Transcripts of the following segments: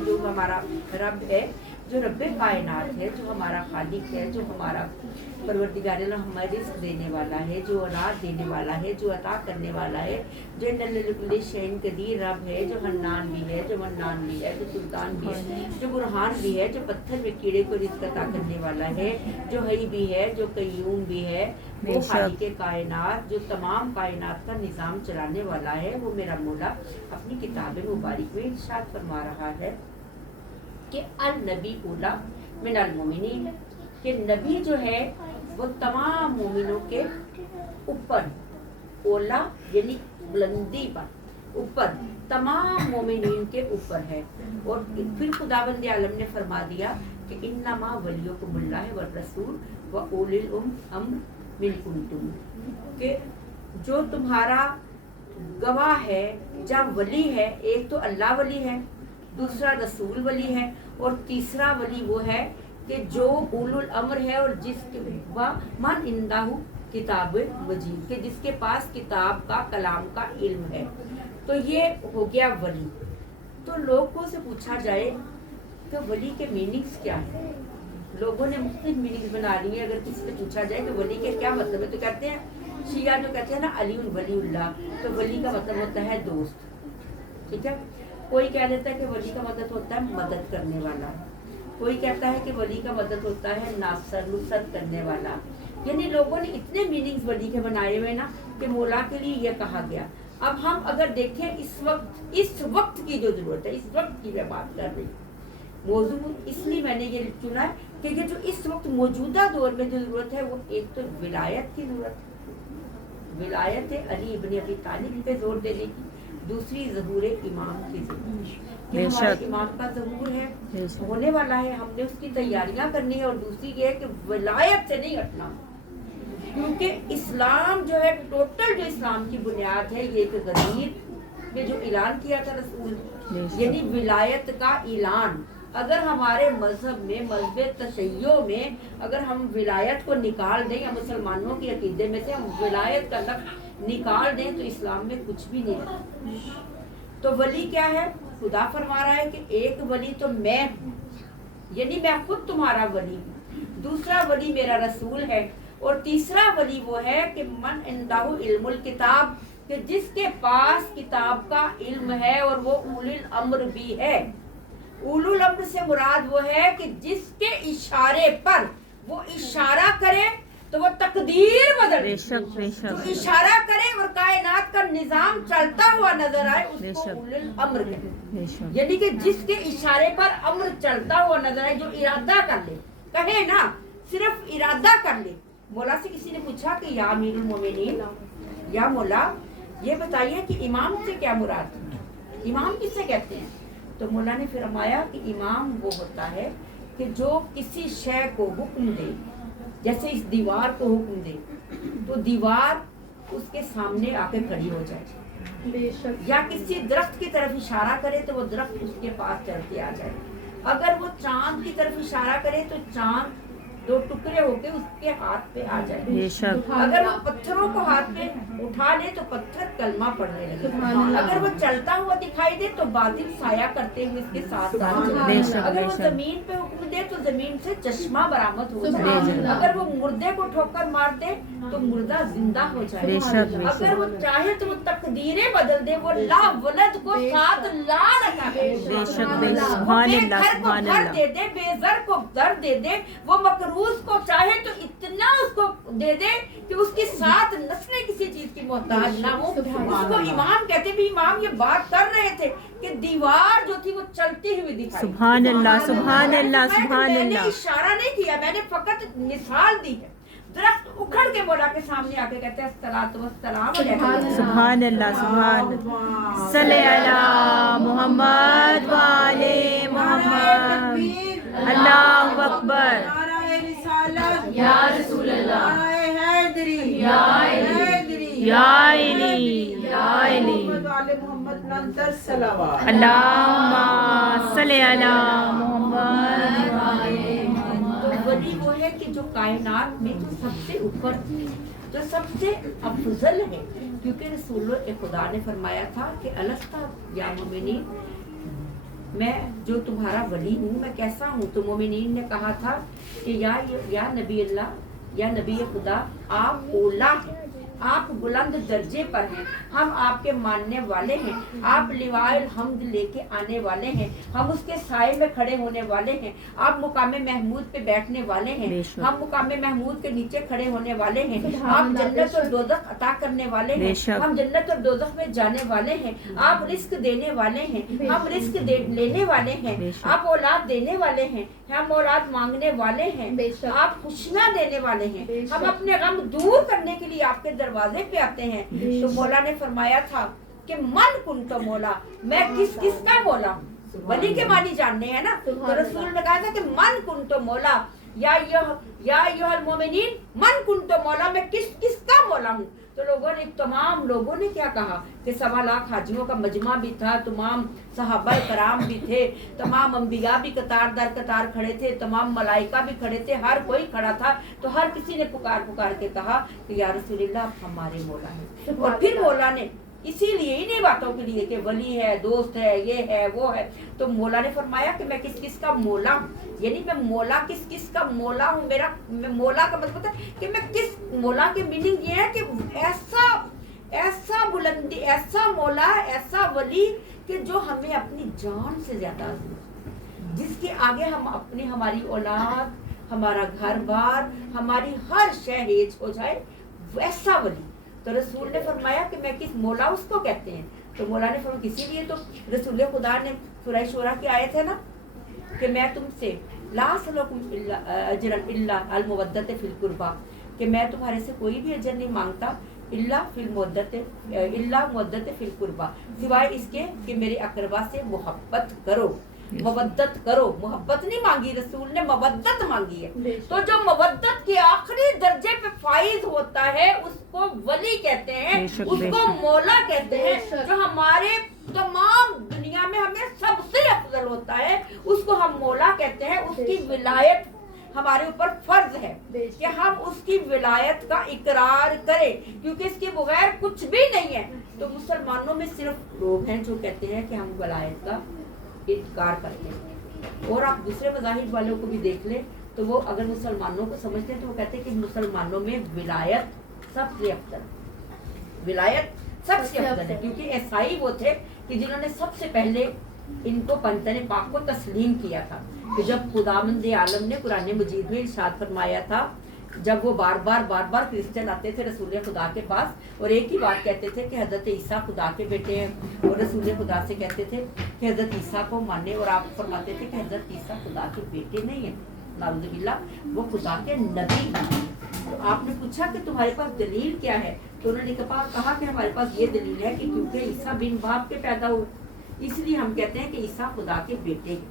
जो हमारा रब है, जो रब कायनात है, जो हमारा खालिक है, जो हमारा परवरदिगार है, हमारे रिस्क देने वाला है, जो औलाद देने वाला है, जो अता करने वाला है, जो नल्लकुल शैइन कदीर रब है, जो हन्नान भी है, जो मन्नान भी है, जो सुल्तान भी है, जो बुरहान भी है, जो पत्थर में कीड़े को रिस्क अता करने वाला है, जो हई भी है, जो कय्यूम भी है, वो खालिक कायनात, जो तमाम कायनात का निज़ाम चलाने वाला है, वो मेरा मौला अपनी किताब मुबारक में इरशाद फरमा रहा है कि अल नबी उला मिनल मोमिनीन, कि नबी जो है वो तमाम मोमिनों के ऊपर, ओला यानी बुलंदी पर, ऊपर तमाम मोमिनीन के ऊपर है। और फिर खुदावंद आलम ने फरमा दिया कि इन्नमा वलियुकुमुल्लाह व रसूल व उलिल अम्र मिनकुम, कि जो तुम्हारा गवाह है, जब वली है, एक तो अल्लाह वली है, दूसरा रसूल वली है, और तीसरा वली वो है कि जो उलुल अम्र है और जिसके मन इंदाहु किताब मजीद, के जिसके पास किताब का कलाम का इल्म है। तो ये हो गया वली। तो लोगों से पूछा जाए कि वली के मीनिंग्स क्या है, लोगों ने मुख्तलिफ मीनिंग्स बना ली है। अगर किसी से पूछा जाए कि वली के क्या मतलब है, तो कहते हैं शिया जो कहते हैं ना अली वलीउल्लाह, तो वली का मतलब होता है दोस्त, ठीक है। कोई कह देता है कि वली का मदद होता है मदद करने वाला, कोई कहता है कि वली का मदद होता है नासर नुसरत करने वाला। यानी लोगों ने इतने मीनिंग्स वली के बनाए हुए ना कि मौला के लिए यह कहा गया। अब हम अगर देखें इस वक्त की जो जरूरत है, इस वक्त की मैं बात कर रही मौजू, इसलिए मैंने ये चुना है कि ये जो इस वक्त मौजूदा दौर में जो जरूरत है वो एक तो विलायत की जरूरत है, विलायत है अली इब्न अबी तालिब पे जोर देने की, दूसरी ज़हूर इमाम की ज़रूरत, हमारे इमाम का ज़हूर है, होने वाला है, हमने उसकी तैयारियां करनी है। और दूसरी ये है कि विलायत से नहीं हटना, क्योंकि इस्लाम जो है टोटल, जो इस्लाम की बुनियाद है, ये एक गदीर में जो ऐलान किया था रसूल, यानी विलायत का ऐलान। अगर हमारे मजहब में, मजहब तशय्यो में अगर हम विलायत को निकाल दें, या मुसलमानों के अकीदे में से हम विलायत का लफ्ज़ निकाल दें, तो इस्लाम में कुछ भी नहीं है। तो वली क्या है? खुदा फरमा रहा है कि एक वली तो मैं हूँ, यानी मैं खुद तुम्हारा वली हूँ, दूसरा वली मेरा रसूल है, और तीसरा वली वो है कि मन इंदाहु इल्मुल किताब, कि जिसके पास किताब का इल्म है, और वो उलिल अम्र भी है। उलुल अम्र से मुराद वो है कि जिसके इशारे पर वो इशारा करे तो वो तकदीर बदल, जो इशारा करे और कायनात का निजाम चलता हुआ नजर आए, उसको उलुल अम्र कहते हैं। यानी कि जिसके इशारे पर अम्र चलता हुआ नजर आए, जो इरादा कर ले, कहे ना, सिर्फ इरादा कर ले। मौला से किसी ने पूछा कि या अमीरुल मोमिनीन, या मौला ये बताइए कि इमाम से क्या मुराद है, इमाम किसे कहते हैं? तो मौला ने फरमाया कि इमाम वो होता है कि जो किसी शय को हुक्म दे, जैसे इस दीवार को हुक्म दे तो दीवार उसके सामने आके खड़ी हो जाए, या किसी दरख्त की तरफ इशारा करे तो वो दरख्त उसके पास चल के आ जाए। अगर वो चांद की तरफ इशारा करे तो चांद दो टुकड़े होके उसके हाथ पे आ जाए। अगर वो पत्थरों को हाथ में उठा ले तो पत्थर कलमा पढ़ने लगे। अगर वो चलता हुआ दिखाई दे तो बादल साया करते हुए इसके साथ साथ। अगर वो जमीन पे हुक्म दे तो जमीन से चश्मा बरामद हो जाए। अगर वो मुर्दे को ठोकर मार दे तो मुर्दा जिंदा हो जाए। अगर वो चाहे तो वो तकदीरें बदल दे, वो ला वलद को साथ ला लगा दे, बेघर को घर दे दे, बेज़र को दर दे दे, वो मकरूज को चाहे तो इतना उसको दे दे कि उसकी साथ नस्लें किसी चीज की मोहताज ना हो। उसको इमाम कहते भी। इमाम ये बात कर रहे थे कि दीवार जो थी वो चलती हुई दिखाई। सुभान अल्लाह, सुभान अल्लाह, सुभान अल्लाह। मैंने इशारा नहीं किया, मैंने फकत मिसाल दी है। दरख्त उखड़ के मौला के सामने आके कहते हैं सलातो वस्सलाम सुभान अल्लाह, सुभान सल्ले अला मोहम्मद व आले मोहम्मद। अल्लाहु अकबर। या रसूल अल्लाह, हैदरी, या अली, या अली, या अली। अल्लाहुम्मा सल्ले अला मोहम्मद व आले मोहम्मद। वली वो है कि जो कायनात में जो सबसे ऊपर, जो सबसे अफजल है, क्योंकि रसूल खुदा ने फरमाया था कि अलस्ता या मोमिनीन, मैं जो तुम्हारा वली हूँ मैं कैसा हूँ। तो मोमिनीन ने कहा था कि या नबी अल्लाह, या नबी खुदा, आप ओला हैं, आप बुलंद दर्जे पर हैं, हम आपके मानने वाले हैं, आप लिवाए हम्द लेके आने वाले हैं, हम उसके साए में खड़े होने वाले हैं, आप मुकामे महमूद पे बैठने वाले हैं, हम मुकामे महमूद के नीचे खड़े होने वाले हैं, आप जन्नत और दोज़ख अता करने वाले हैं, हम जन्नत और दोज़ख में जाने वाले हैं, आप रिस्क देने वाले हैं, हम रिस्क लेने वाले हैं, आप औलाद देने वाले हैं, हम औलाद मांगने वाले हैं, आप खुशियाँ देने वाले हैं, हम अपने गम दूर करने के लिए आपके दरवाजे पे आते हैं। तो मौला ने फरमाया था कि मन कुन तो मौला, मैं किसका मौला हूँ। वली के मानी जानने हैं ना, तो रसूल ने कहा था कि मन कुन तो मौला, या मोमिनीन मन कुन तो मौला, मैं किसका मौला हूँ। तो तमाम लोगों ने क्या कहा कि 1.25 लाख हाजियों का मजमा भी था, तमाम सहाबा कराम भी थे, तमाम अंबिया भी कतार दर कतार खड़े थे, तमाम मलाइका भी खड़े थे, हर कोई खड़ा था। तो हर किसी ने पुकार के कहा कि या रसूलल्लाह आप हमारे मौला हैं। और फिर मौला ने इसीलिए इन्हीं बातों के लिए कि वली है, दोस्त है, ये है, वो है, तो मौला ने फरमाया कि मैं किस का मौला हूँ, यानी मैं मौला किस का मौला हूँ। मेरा मौला का मतलब है कि मैं किस मौला की मीनिंग ये है कि ऐसा बुलंदी, ऐसा मौला, ऐसा वली कि जो हमें अपनी जान से ज्यादा, जिसके आगे हम अपनी, हमारी औलाद, हमारा घर बार, हमारी हर शय हेज हो जाए, वैसा वली। तो रसूल ने फरमाया कि मैं किस मौला उसको कहते हैं। तो मौला ने फरमाया इसीलिए तो रसूल खुदा ने सूरह शूरा की आयत है ना कि मैं तुमसे ला सलुकुम अजरन इल्ला अल मुवद्दत फिल कुर्बा, कि मैं तुम्हारे से कोई भी अजर नहीं मांगता इल्ला मुवद्दत फिल कुर्बा, सिवाय इसके कि मेरे अकरबा से मोहब्बत करो, मवद्दत करो। मोहब्बत नहीं मांगी रसूल ने, मवद्दत मांगी है। तो जो मवद्दत के आखिरी दर्जे पे फाइज होता है उसको वली कहते हैं, उसको मौला कहते हैं। जो हमारे तमाम दुनिया में हमें सबसे अफजल होता है उसको हम मौला कहते हैं। उसकी विलायत हमारे ऊपर फर्ज है कि हम उसकी विलायत का इकरार करें, क्योंकि इसके बगैर कुछ भी नहीं है। तो मुसलमानों में सिर्फ लोग हैं जो कहते हैं कि हम विलायत का इनकार करते हैं, और आप दूसरे मज़ाहिब वालों को भी देख लें तो वो अगर मुसलमानों को समझते हैं तो वो कहते हैं कि मुसलमानों में विलायत सबसे अफजल, विलायत सबसे अफजल है। क्योंकि ईसाई वो थे कि जिन्होंने सबसे पहले इनको पंतन पाक को तस्लीम किया था। कि जब खुदावंद आलम ने कुरान मजीद में इरशाद फरमाया था, जब वो बार बार क्रिश्चियन आते थे रसूल खुदा के पास और एक ही बात कहते थे कि हजरत ईसा खुदा के बेटे हैं, और रसूल खुदा से कहते थे कि हजरत ईसा को माने, और आप फरमाते थे कि हजरत ईसा खुदा के बेटे नहीं है, नाउज़ुबिल्लाह, वो खुदा के नबी हैं। तो आपने पूछा कि तुम्हारे पास दलील क्या है, तो उन्होंने कहा कि हमारे पास ये दलील है कि क्योंकि ईसा बिन बाप के पैदा हुए, इसलिए हम कहते हैं कि ईसा खुदा के बेटे हैं।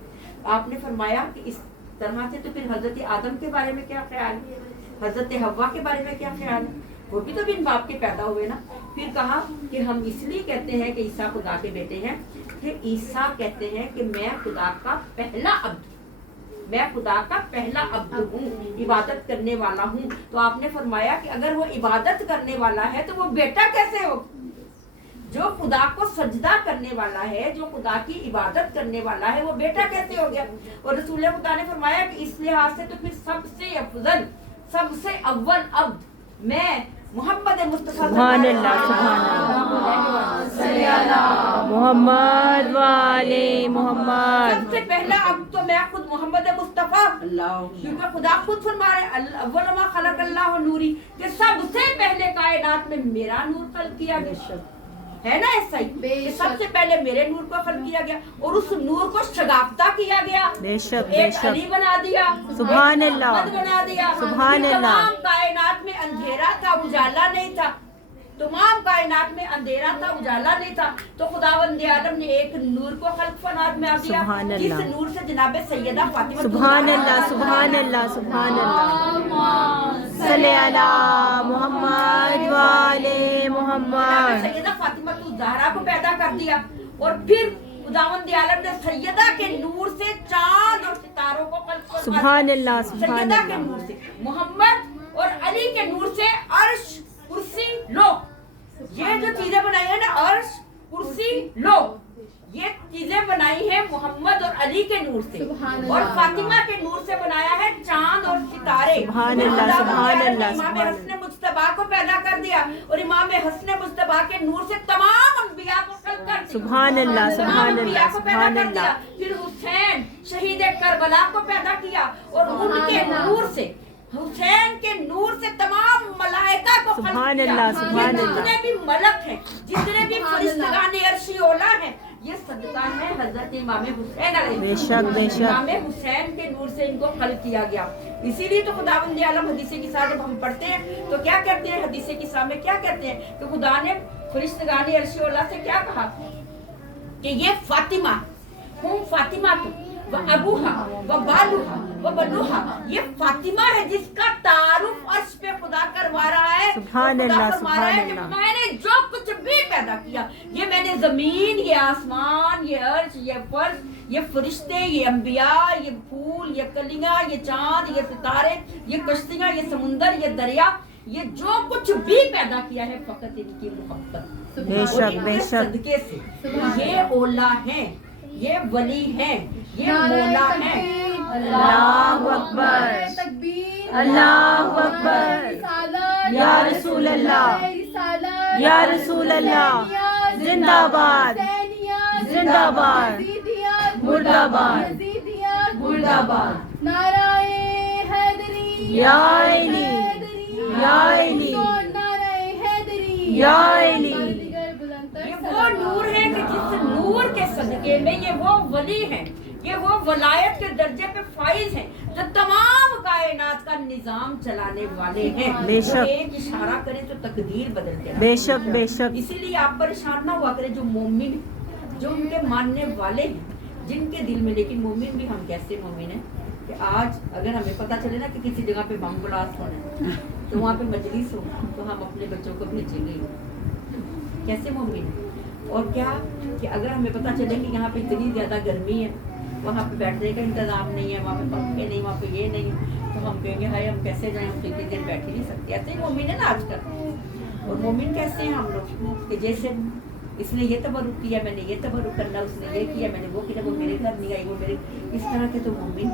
आपने फरमाया कि इस तरह से तो फिर हजरत आदम के बारे में क्या ख्याल है, हजरत हव्वा के बारे में क्या ख्याल है, वो भी तो बिन बाप के पैदा हुए ना। फिर कहा कि हम इसलिए कहते हैं कि ईसा खुदा के बेटे हैं कि ईसा कहते हैं कि मैं खुदा का पहला अब्द, मैं खुदा का पहला अब्द हूँ, इबादत करने वाला हूँ। तो आपने फरमाया कि अगर वो इबादत करने वाला है तो वो बेटा कैसे हो। जो खुदा को सजदा करने वाला है, जो खुदा की इबादत करने वाला है, वो बेटा कैसे हो गया। और रसूल खुदा ने फरमाया कि इस लिहाज से तो फिर सबसे अफजल, सबसे अव्वल अब्द मैं मोहम्मद मुस्तफा मोहम्मद वाले मोहम्मद, सबसे पहला अब्द तो मैं खुद मोहम्मद मुस्तफा, क्योंकि खुदा खुद फरमा रहे अव्वल मा खलक अल्लाह नूरी, कि सबसे पहले कायनात में मेरा नूर खल्क किया गया है ना। ऐसा ही सबसे पहले मेरे नूर को खल्क किया गया और उस नूर को शगाफ्ता किया गया, एक अली बना दिया, सुभान अल्लाह, बना दिया। सुभान अल्लाह। तमाम कायनात में अंधेरा था, उजाला नहीं था, तमाम कायनात में अंधेरा था, उजाला नहीं था। तो खुदावंद आलम ने एक नूर को खल्क फनात में आ दिया, जिस नूर से जनाब सैयदा फातिमा, सुभान अल्लाह, सुभान अल्लाह, सुभान अल्लाह, सल्ले अला मोहम्मद वाले मोहम्मद, सैयदा फातिमा ज़हरा को पैदा कर दिया। और फिर खुदावंद आलम ने सैयदा के नूर से चांद और सितारों को खल्क फरमा दिया। सुभान अल्लाह, सुभान सैयदा के अल्लाह, नूर से, मोहम्मद और अली के नूर से अर्श, कुर्सी, लो, ये जो चीजें बनाई है ना, अर्श, कुर्सी, लो, ये चीजें बनाई है मोहम्मद और अली के नूर से, और फातिमा के नूर से बनाया है चांद और सितारे। सुभान अल्लाह, सुभान अल्लाह, इमाम हसन मुज्तबा को पैदा कर दिया, और इमाम हसन मुज्तबा के नूर से तमाम अंबिया को खल्क कर दिया। सुभान अल्लाह, सुभान अल्लाह, सुभान अल्लाह। फिर हुसैन शहीद करबला को पैदा किया, और उनके नूर से, हुसैन के नूर से तमाम मलाइका को खल्क सुभान किया। अल्लाह, सुभान ये अल्लाह। जितने भी मलक हैं, जितने भी फरिश्तगाने अर्शी ओला हैं, ये सदका है हजरत इमाम हुसैन अलैहि। बेशक, बेशक। इमाम हुसैन के नूर से इनको खल्क किया गया। इसीलिए तो खुदावंद आलम हदीसे की साथ जब हम पढ़ते हैं तो क्या कहते हैं, हदीसे की साथ में क्या कहते हैं कि खुदा ने फरिश्तगाने अर्शी ओला से क्या कहा कि ये फातिमा हुम फातिमा तो व अबूहा व बालूहा व बलूहा, ये फातिमा है जिसका तारुफ अर्श पे खुदा करवा रहा है। सुभान खुदा अल्लाह, फरमा रहा है कि सुभान अल्लाह। मैंने जो कुछ भी पैदा किया, ये मैंने जमीन, ये आसमान, ये अर्श, ये फर्श, ये फरिश्ते, ये अंबिया, ये फूल, ये कलियां, ये चांद, ये सितारे, ये कश्तियां, ये समुंदर, ये दरिया, ये जो कुछ भी पैदा किया है फकत इनकी मोहब्बत बेशक, और इनके बेशक। सदके से। ये ओला है, ये वली है, ये मौला है। अल्लाहु अकबर, अल्लाहु अकबर, या रसूल अल्लाह, या रसूल अल्लाह, जिंदाबाद, जिंदाबाद, मुर्दाबाद, मुर्दाबाद। नाराए हैदरी, या अली, या अली, नाराए हैदरी, या अली। ये वो नूर है कि जिस नूर के सदके में ये वो वली हैं, ये वो वलायत के दर्जे पे फाइज हैं, जो तमाम कायनात का निजाम चलाने वाले हैं। बेशक। जो एक इशारा करें तो तकदीर बदल के बेशक, बेशक। इसीलिए आप परेशान ना हुआ करें जो मोमिन, जो उनके मानने वाले हैं, जिनके दिल में, लेकिन मोमिन भी हम कैसे मोमिन हैं कि आज अगर हमें पता चले ना कि किसी जगह पे बम ब्लास्ट होना है तो वहाँ पे मजलिस हो तो हम अपने बच्चों को भेजेंगे, कैसे मोमिन हैं। और क्या कि अगर हमें पता चले कि यहाँ पे इतनी ज़्यादा गर्मी है, वहाँ पे बैठने का इंतज़ाम नहीं है, वहाँ पे पंखे नहीं, वहाँ पे ये नहीं, तो हम कहेंगे हाय हम कैसे जाएं, हम इतनी देर बैठ ही नहीं सकते। ऐसे ही मोमिन है ना आजकल। और मोमिन कैसे हैं हम लोग कि जैसे इसने ये तबरुक किया, मैंने ये तबरुक करना, उसने ये किया, मैंने वो किया, वो मेरे घर नहीं आई, वो मेरे, इस तरह के तो मोमिन।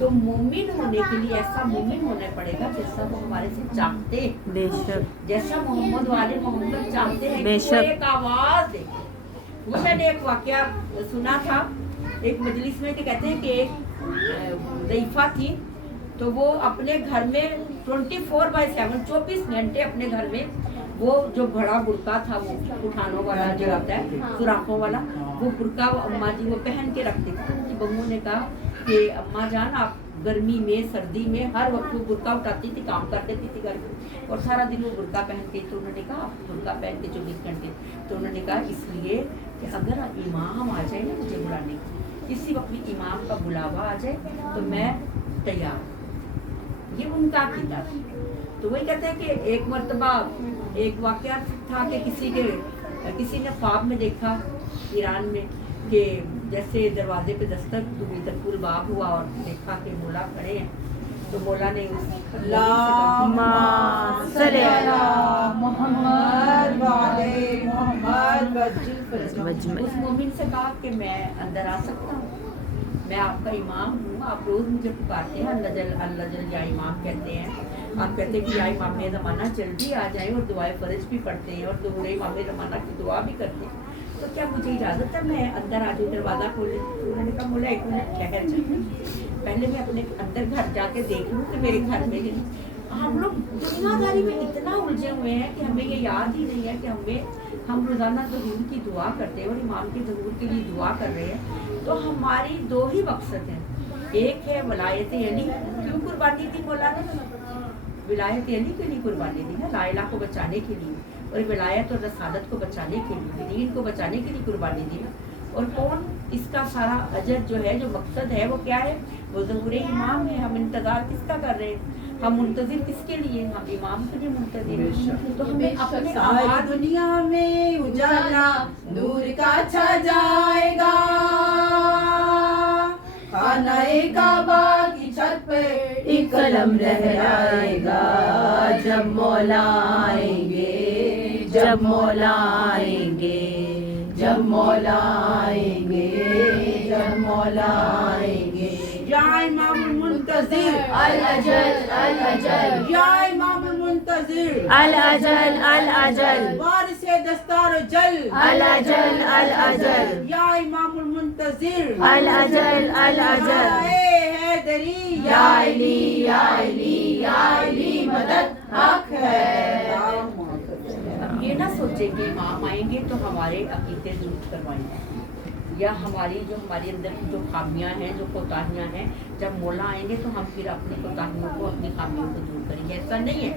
तो मोमिन होने के लिए ऐसा मोमिन होना पड़ेगा जैसा वो हमारे से चाहते हैं, बेशक, जैसा मोहम्मद वाले मोहम्मद चाहते हैं कि वो बेशक। एक आवाज दे। वो मैंने एक वाकया सुना था एक मजलिस में कि कहते हैं कि एक ज़ईफ़ा थी, तो वो अपने घर में 24/7 24 घंटे अपने घर में वो जो बड़ा बुर्का था, वो उठानों वाला जो होता है, सुराखों वाला, वो बुर्का वो अम्मा जी वो पहन के रखती थी। उनकी बहू ने कहा कि अम्मा जान आप गर्मी में, सर्दी में हर वक्त वो बुर्का उठाती थी, काम कर देती थी घर में, और सारा दिन वो बुर्का पहनती। तो उन्होंने कहा आप बुर्का पहन के 24 घंटे, तो उन्होंने कहा इसलिए कि अगर इमाम आ जाए ना मुझे बुलाने, किसी वक्त भी इमाम का बुलावा आ जाए तो मैं तैयार। ये उनका अकीदा था। तो वही कहते हैं कि एक मर्तबा एक वाकया था कि किसी ने ख्वाब में देखा ईरान में कि जैसे दरवाजे पे दस्तक दुबी तक फुल बाब हुआ और देखा कि मौला खड़े हैं, तो मौला ने अल्लाहुम्मा सल्ली अला मोहम्मद वाले मोहम्मद वज्जिल उस मोमिन से कहा कि मैं अंदर आ सकता हूँ, मैं आपका इमाम हूँ, आप रोज़ मुझे पुकारते हैं अल्लाह जल या इमाम कहते हैं, आप कहते हैं कि या इमाम ज़माना जल्दी आ जाए, और दुआए फ़र्ज भी पढ़ते हैं और दोहरे इमाम ज़माना की दुआ भी करते हैं, तो क्या मुझे इजाज़त है मैं अंदर आ जाऊँ, दरवाज़ा खोले। तो उन्होंने कहा बोला एक मिनट ठहर जाए, पहले मैं अपने अंदर घर जाके देख लूँ कि मेरे घर में। हम लोग दुनियादारी में इतना उलझे हुए हैं कि हमें ये याद ही नहीं है कि हम रोज़ाना ज़हूर की दुआ करते हैं और इमाम के ज़हूर के लिए दुआ कर रहे हैं। तो हमारी दो ही मकसद हैं, एक है वलायत अली, क्यों कुर्बानी दी मौला ने, विलायत अली के लिए कुर्बानी दी ना, लाइला को बचाने के लिए, और विलायत और रसालत को बचाने के लिए, दीन को बचाने के लिए कुर्बानी दी ना। और कौन इसका सारा अजर जो है, जो मकसद है वो क्या है, वो ज़हूर इमाम है। हम इंतज़ार किसका कर रहे हैं, हम मुंतज़िर किसके लिए, हम इमाम के लिए मुंतज़िर हैं। तो हमें अपने सारी दुनिया में उजाला नूर का छा जाएगा, खानाए काबा की छत पे एक कलम लहराएगा, जब मौला आएंगे, जब मौला आएंगे, जब मौला आएंगे, जब मौला आएंगे। या इमामुल मुंतज़िर अल अजल अल अजल या इमामुल मुंतज़िर अल अजल अल अजल वारिसे दस्तार जल अल अजल अल अजल या इमामुल मुंतज़िर अल अजल अल अजल ए हैदरी या अली या अली या अली मदद हक है। अब ये ना सोचे कि इमाम आएंगे तो हमारे अकीदे दुरुस्त करवाएंगे, या हमारी अंदर की जो खामियां हैं, जो कोताहियां हैं, जब मौला आएंगे तो हम फिर अपनी कोताहियों को, अपनी खामियों को दूर करेंगे। ऐसा नहीं है।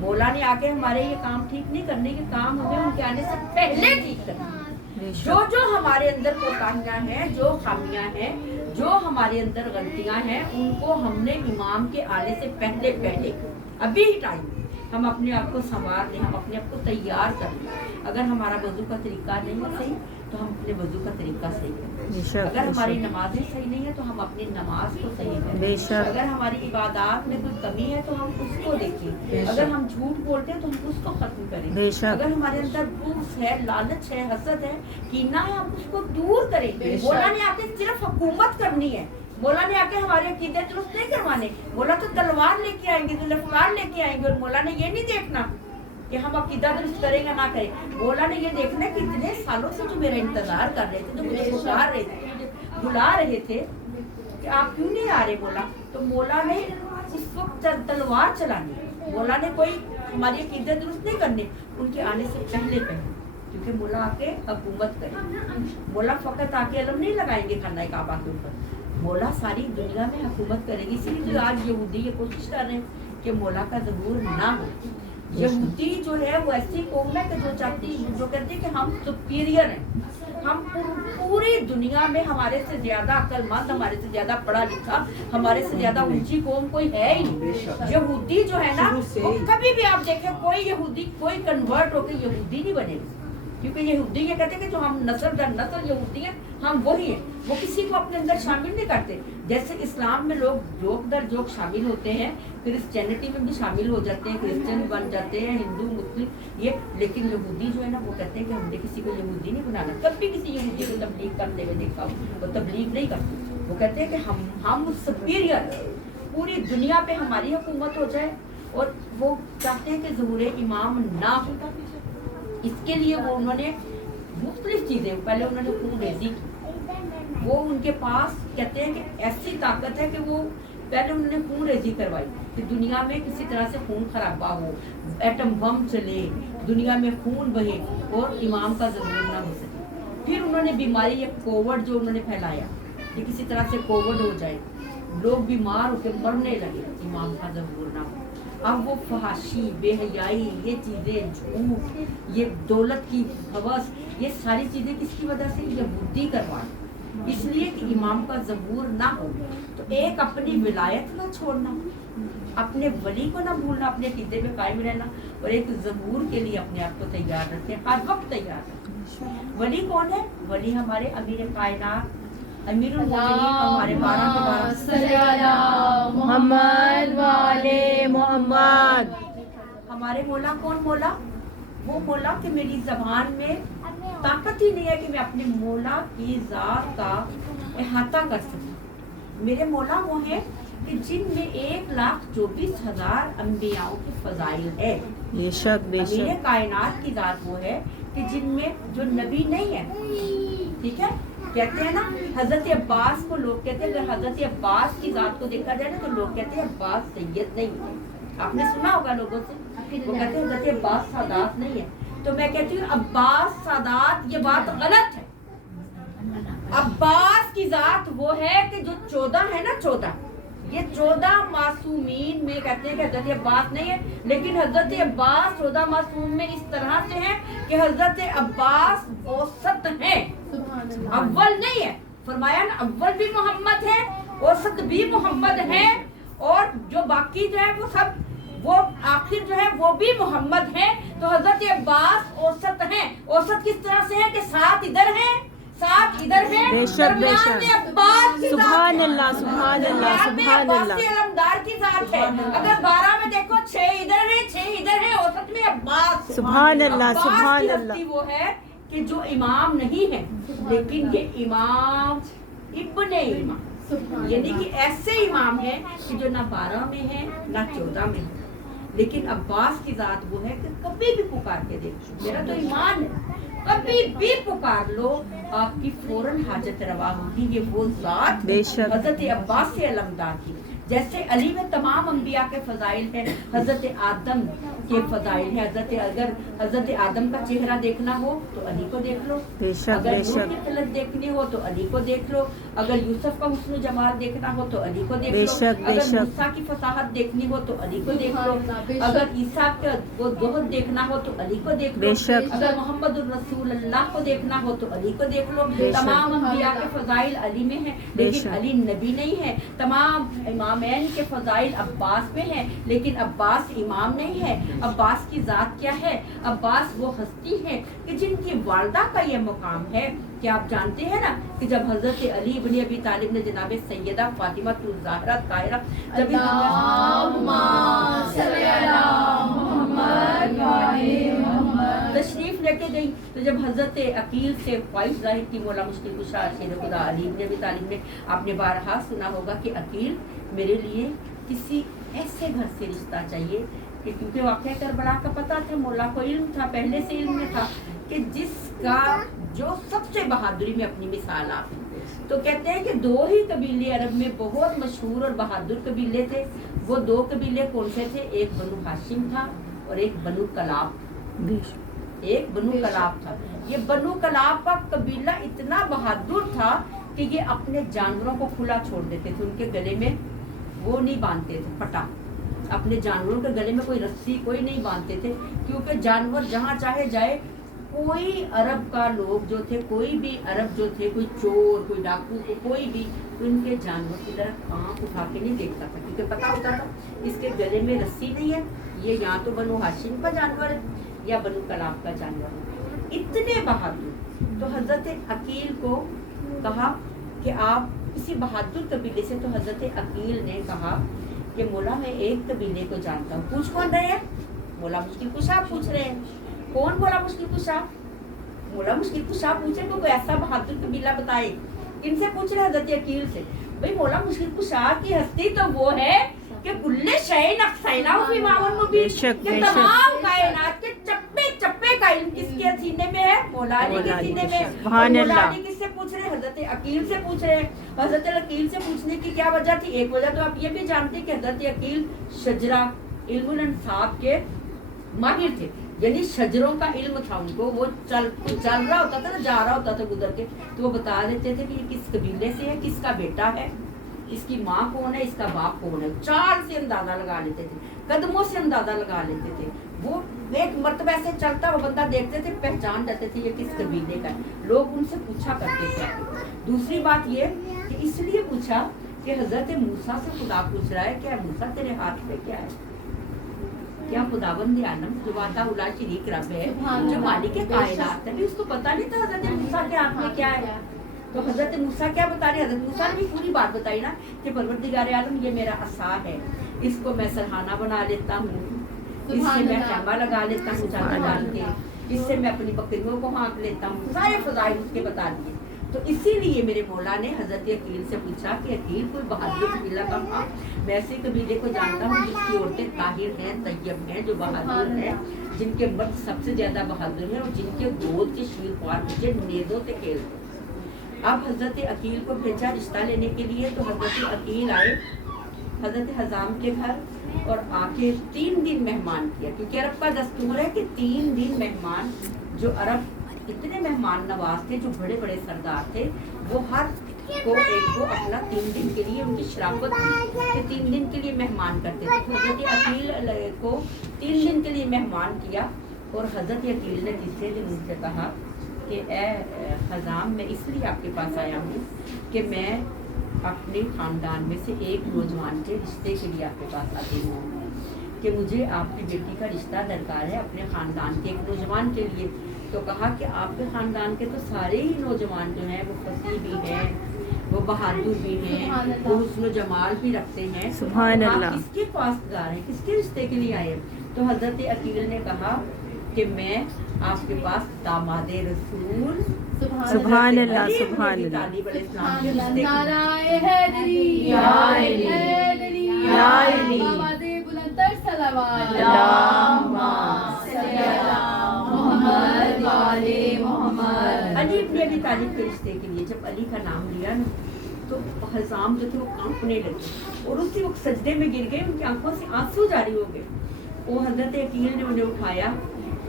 मौला ने आके हमारे ये काम ठीक नहीं करने के काम हमें उनके आने से पहले ठीक करना है। जो जो हमारे अंदर कोताहियां हैं, जो खामियां हैं, जो हमारे अंदर गलतियां हैं, उनको हमने इमाम के आने से पहले अभी ही टाइम हम अपने आप को संवार लें, हम अपने आप को तैयार कर लें। अगर हमारा वजू का तरीका नहीं है सही तो हम अपने वजू का तरीका सही करें। अगर हमारी नमाजें सही नहीं है तो हम अपनी नमाज को सही करें। बेशक। अगर हमारी इबादत में कोई कमी है तो हम उसको देखें। अगर हम झूठ बोलते हैं तो हम उसको खत्म करें। बेशक। अगर हमारे अंदर बुग़्ज़ है, लालच है, हसद है, कीना है, हम उसको दूर करें। मौला ने आके सिर्फ हुकूमत करनी है। मौला ने आके हमारे अकीदे दुरुस्त नहीं करवाने। मौला तो तलवार लेके आएंगे, जुल्फ़कार लेके आएंगे, और मौला ने ये नहीं देखना कि हम अकीदा दुरुस्त करें या ना करें। मौला ने ये देखना कि इतने सालों से जो मेरा इंतजार कर रहे थे, जो मुझे पुकार रहे थे, मुझे बुला रहे थे कि आप क्यों नहीं आ रहे मौला, तो मौला ने उस वक्त तलवार चलानी। मौला ने कोई हमारी अकीदे दुरुस्त नहीं करने, उनके आने से पहले क्योंकि मौला आके हुकूमत करे। मौला फकत आके अलम नहीं लगाएंगे खाना काबा के ऊपर, मौला सारी दुनिया में हुकूमत करेगी। इसलिए तो आज यहूदी ये कोशिश कर रहे हैं कि मौला का ज़हूर ना हो। यहूदी जो है वो ऐसी कौम है कि जो कहती है कि हम सुपीरियर हैं, हम पूरी दुनिया में हमारे से ज्यादा अक्लमंद, हमारे से ज्यादा पढ़ा लिखा, हमारे से ज्यादा ऊंची कौम कोई है ही नहीं। यहूदी जो है ना, वो कभी भी आप देखें कोई यहूदी कोई कन्वर्ट होकर यहूदी नहीं बनेगा, क्योंकि यहूदी ये कहते हैं कि जो हम नस्ल दर नस्ल यहूदी हैं, हम वही हैं। वो किसी को अपने अंदर शामिल नहीं करते। जैसे इस्लाम में लोग जोक दर जोक शामिल होते हैं, क्रिश्चियनिटी में भी शामिल हो जाते हैं, क्रिश्चियन बन जाते हैं, हिंदू मुस्लिम ये, लेकिन यहूदी जो है ना वो कहते हैं कि हमने किसी को यहूदी नहीं बनाना। कभी किसी यहूदी को तबलीग करते हुए देखा हो, वो तबलीग नहीं करते। वो कहते हैं कि हम सुपीरियर, पूरी दुनिया पे हमारी हुकूमत हो जाए, और वो चाहते हैं कि ज़हूर इमाम ना हो। इसके लिए वो उन्होंने मुख्तलिफ चीज़ें, पहले उन्होंने खून रेजी की। वो उनके पास कहते हैं कि ऐसी ताकत है कि वो पहले उन्होंने खून रेजी करवाई कि दुनिया में किसी तरह से खून खराबा हो, एटम बम चले, दुनिया में खून बहे और इमाम का ज़रूर ना हो सके। फिर उन्होंने बीमारी या कोविड जो उन्होंने फैलाया कि किसी तरह से कोविड हो जाए, लोग बीमार होकर मरने लगे, इमाम का ज़रूर ना हो। अब वो फहाशी, बेहयाई, ये चीज़ें, झूठ, ये दौलत की हवस, ये सारी चीज़ें किसकी वजह से यहूदी करवाएं, इसलिए कि इमाम का ज़बूर ना हो। तो एक अपनी विलायत ना छोड़ना, अपने वली को ना भूलना, अपने अकीदे पे कायम रहना, और एक ज़बूर के लिए अपने आप को तैयार रखें, हर वक्त तैयार रखें। वली कौन है? वली हमारे अमीर कायनात, अमीरुल मोमिनीन, हमारे 12 के 12 मोहम्मद वाले मोहम्मद। हमारे मौला कौन? मौला वो मौला कि मेरी ज़बान में ताकत ही नहीं है कि मैं अपने मौला की ज़ात का अहाता कर सकूं। मेरे मौला वो हैं कि जिनमें 1,24,000 अंबियाओं के फजाइल है। बेशक मेरे बेशक। कायनात की ज़ात वो है कि जिनमें जो नबी नहीं है, ठीक है, कहते हैं ना हजरत अब्बास को लोग कहते हैं, अगर हजरत अब्बास की ज़ात को देखा जाए ना तो लोग कहते हैं अब्बास सैयद नहीं है। आपने सुना होगा लोगों से, वो कहते हैं हजरत अब्बास सादात नहीं है। तो मैं कहती हूँ अब्बास सादात ये बात गलत है। अब्बास की ज़ात वो है कि जो 14 है ना, 14 ये 14 मासूमीन में कहते हैं कि हजरत अब्बास नहीं है, लेकिन हजरत अब्बास 14 मासूम में इस तरह से है कि हजरत अब्बास औसत है, अव्वल नहीं है। फरमाया ना अव्वल भी मोहम्मद है, औसत भी मोहम्मद है, और जो बाकी जो है वो सब वो आखिर जो है वो भी मोहम्मद है। तो हजरत अब्बास औसत है। औसत किस तरह से है कि 7 इधर है, 7 इधर है, बेशक बेशक। सुभान अल्लाह सुभान अल्लाह सुभान अल्लाह। अलमदार की ज़ात है। अगर 12 में देखो 6 इधर है, 6 इधर है, औसत में अब्बास। सुभान अल्लाह अब्बास सुभान की अल्लाह। हस्ती वो है کہ جو امام نہیں ہے لیکن یہ امام ابن امام، یعنی کہ ایسے امام ہیں کہ جو نہ 12 میں ہے نہ 14 میں ہے، لیکن عباس کی ذات وہ ہے کہ کبھی بھی پکار کے دیکھو، میرا تو ایمان ہے، کبھی بھی پکار لو آپ کی فوراً حاجت روا ہوگی۔ یہ وہ ذات بے شک۔ حضرت عباس سے علمدار تھی۔ جیسے علی میں تمام انبیاء کے فضائل ہیں، حضرت آدم کے فضائل ہیں، اگر حضرت آدم کا چہرہ دیکھنا ہو تو علی کو دیکھ لو، بے شک، اگر بے نور شک۔ کی خلت دیکھنی ہو تو علی کو دیکھ لو، اگر یوسف کا حسن و جمال دیکھنا ہو تو علی کو دیکھ بے لو، شک، بے اگر شک۔ موسیٰ کی فصاحت دیکھنی ہو تو علی کو دیکھ لو، اگر عیسیٰ کا وہ زہد دیکھنا ہو تو علی کو دیکھ لو، بے شک۔ اگر محمد الرسول اللہ کو دیکھنا ہو تو علی کو دیکھ لو۔ بے شک۔ تمام انبیاء کے فضائل علی میں ہیں بے لیکن شک۔ علی نبی نہیں ہے۔ تمام امامین کے فضائل عباس میں ہیں لیکن عباس امام نہیں ہے۔ عباس کی ذات کیا ہے؟ عباس وہ ہستی ہے کہ جن کی والدہ کا یہ مقام ہے کہ آپ جانتے ہیں نا کہ جب حضرت علی ابن ابی طالب نے جناب سیدہ فاطمہ الزہرا طاہرہ جب اللہم صلی علی محمد وعلی محمد تشریف لے کے گئی تو جب حضرت عقیل سے خواہش ظاہر کی مولا مشکل کشا شیر خدا علی ابن ابی طالب نے، آپ نے بارہا سنا ہوگا کہ عقیل میرے لیے کسی ایسے گھر سے رشتہ چاہیے کہ کیونکہ واقعہ کربلا کا پتہ تھا، مولا کو علم تھا، پہلے سے علم میں تھا کہ جس کا جو سب سے بہادری میں اپنی مثال آپ تو کہتے ہیں کہ 2 ہی قبیلے عرب میں بہت مشہور اور بہادر قبیلے تھے۔ وہ 2 قبیلے کون سے تھے؟ ایک بنو ہاشم تھا اور ایک بنو کلاب، بے شک۔ ایک بنو کلاب تھا۔ یہ بنو کلاب کا قبیلہ اتنا بہادر تھا کہ یہ اپنے جانوروں کو کھلا چھوڑ دیتے تھے، ان کے گلے میں وہ نہیں باندھتے تھے پٹا، اپنے جانوروں کے گلے میں کوئی رسی کوئی نہیں باندھتے تھے، کیونکہ جانور جہاں چاہے جائے، کوئی عرب کا لوگ جو تھے، کوئی بھی عرب جو تھے، کوئی چور کوئی ڈاکو کوئی بھی ان کے جانور کی طرف آنکھ اٹھا کے نہیں دیکھتا تھا، کیونکہ پتا ہوتا تھا اس کے گلے میں رسی نہیں ہے، یہ یا تو بنو ہاشم کا جانور ہے یا بنو کلاب کا جانور ہے۔ اتنے بہادر، تو حضرت عقیل کو کہا کہ آپ کسی بہادر قبیلے سے، تو حضرت عقیل نے کہا کہ مولا میں ایک قبیلے کو جانتا ہوں۔ پوچھ کون رہے ہیں؟ مولا مشکل کشا پوچھ رہے ہیں۔ کون مولا مشکل کشا؟ مولا مشکل کشا پوچھے تو کوئی ایسا بہادر قبیلہ بتائے۔ کن سے پوچھ رہے ہیں؟ حضرت عقیل سے۔ بھئی مولا مشکل کشا کی ہستی تو وہ ہے کہ کل شیء احصیناہ فی امام مبین، بے شک، کہ بے شک۔ تمام کائنات کے چپے چپے کا علم کس کے سینے میں ہے؟ مولا علی کے سینے میں۔ سبحان اور مولا اللہ۔ علی کس سے پوچھ رہے ہیں؟ حضرت عقیل سے پوچھ رہے ہیں۔ حضرت عقیل سے پوچھنے کی کیا وجہ تھی؟ ایک وجہ تو آپ یہ بھی جانتے ہیں کہ حضرت عقیل شجرہ علم الانصاب کے ماہر تھے، یعنی شجروں کا علم تھا ان کو، وہ چل رہا ہوتا تھا نا، جا رہا ہوتا تھا گزر کے تو وہ بتا دیتے تھے کہ یہ کس قبیلے سے ہے، کس کا بیٹا ہے، اس کی ماں کون ہے، اس کا باپ کون ہے، چال سے اندازہ لگا لیتے تھے، قدموں سے اندازہ لگا لیتے تھے۔ وہ ایک مرتبہ ایسے چلتا وہ بندہ دیکھتے تھے، پہچان جاتے تھے یہ کس قبیلے کا ہے، لوگ ان سے پوچھا کرتے تھے۔ دوسری بات یہ کہ اس لیے پوچھا کہ حضرت موسیٰ سے خدا پوچھ رہا ہے کہ موسیٰ تیرے ہاتھ میں کیا ہے؟ کیا خداوند عالم جو وحدہ لا شریک رب ہے، جو مالک کائنات ہے، اس کو پتا نہیں تھا حضرت موسیٰ کے ہاتھ میں کیا ہے؟ تو حضرت موسیٰ کیا بتا رہے ہیں؟ حضرت موسیٰ نے بھی پوری بات بتائی نا کہ پروردگار عالم یہ میرا عصا ہے، اس کو میں سرحانہ بنا لیتا ہوں، اس سے میں خیمہ لگا لیتا ہوں چادر ڈال کے، اس سے میں اپنی بکریوں کو ہانک لیتا ہوں، سارے فضائل اس کے بتا دیے۔ تو اسی لیے میرے مولا نے حضرت عقیل سے پوچھا کہ عقیل کوئی بہادر قبیلہ کا ہاں میں ایسے قبیلے کو جانتا ہوں جس کی عورتیں طاہر ہیں، طیب ہیں، جو بہادر ہیں، جن کے مرد سب سے زیادہ بہادر ہیں اور جن کے گود کے شیر خوار بچے نیزوں سے کھیلتے ہیں۔ اب حضرت عقیل کو بھیجا رشتہ لینے کے لیے، تو حضرت عقیل آئے حضرت حزام کے گھر اور آ کے 3 دن مہمان کیا، کیونکہ عرب کا دستور ہے کہ 3 دن مہمان، جو عرب اتنے مہمان نواز تھے، جو بڑے بڑے سردار تھے، وہ ہر کو ایک کو اپنا 3 دن کے لیے، ان کی شرافت تھی کہ 3 دن کے لیے مہمان کرتے تھے۔ حضرت عقیل کو 3 دن کے لیے مہمان کیا اور حضرت عقیل نے تیسرے دن ان سے کہا کہ اے حزام، میں اس لیے آپ کے پاس آیا ہوں کہ میں اپنے خاندان میں سے ایک نوجوان کے رشتے کے لیے آپ کے پاس آتی ہوں کہ مجھے آپ کی بیٹی کا رشتہ درکار ہے اپنے خاندان کے ایک نوجوان کے لیے۔ تو کہا کہ آپ کے خاندان کے تو سارے ہی نوجوان جو ہیں وہ فصیح بھی ہیں، وہ بہادر بھی ہیں، وہ حسن و جمال بھی رکھتے ہیں، سبحان آپ اللہ۔ کس کے پاسدار ہیں، کس کے رشتے کے لیے آئے ہیں؟ تو حضرت عقیل نے کہا कि मैं आपके पास दामादे रसूल सुभान अल्लाह, सुभान अल्लाह। तालिब अलैहिस्सलाम के रिश्ते की नाराए हैदरी या अली, हैदरी या अली। आवाज़े बुलंदतर सलावत अल्लाहुम्मा सल्ली अला मुहम्मद व आले मुहम्मद। अली इब्न अबी तालिब के रिश्ते के लिए जब अली का नाम लिया ना तो हज़ाम जो थे वो कांपने लगे और उसी वक्त सजदे में गिर गए, उनकी आंखों से आंसू जारी हो गए। वो हजरत अकील ने उन्हें उठाया,